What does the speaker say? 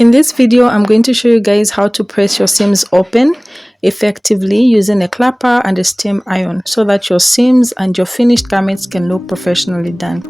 In this video, I'm going to show you guys how to press your seams open effectively using a clapper and a steam iron so that your seams and your finished garments can look professionally done.